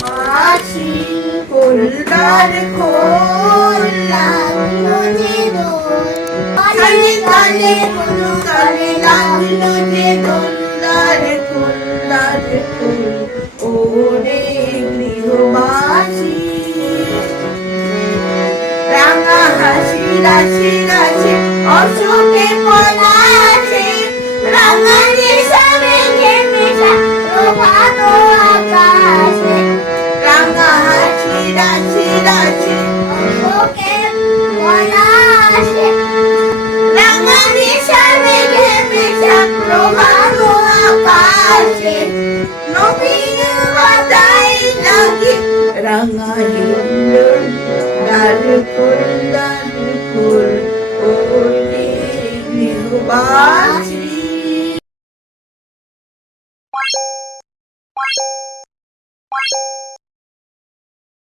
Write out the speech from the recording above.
মাছি ফুলদার খোল লাগলো যে দোল তালে তালে কোনো তালে লাগলো যে দোলদার খোলদার খোল ওরে গৃহবাসী রাঙা হাসি রাশি রাশি অশোকে পলাশে রাঙা রেশমে ঘেমেশা প্রভাত আকাশে রাঙা হাসি রাশি রাশি অশোকে পলাশে রাঙা রেশমে ঘেমেশা প্রভাত আকাশে নবীন বাজাই লাগি রাঙা হিল্লোল দার ফুল ওরে গৃহবাসী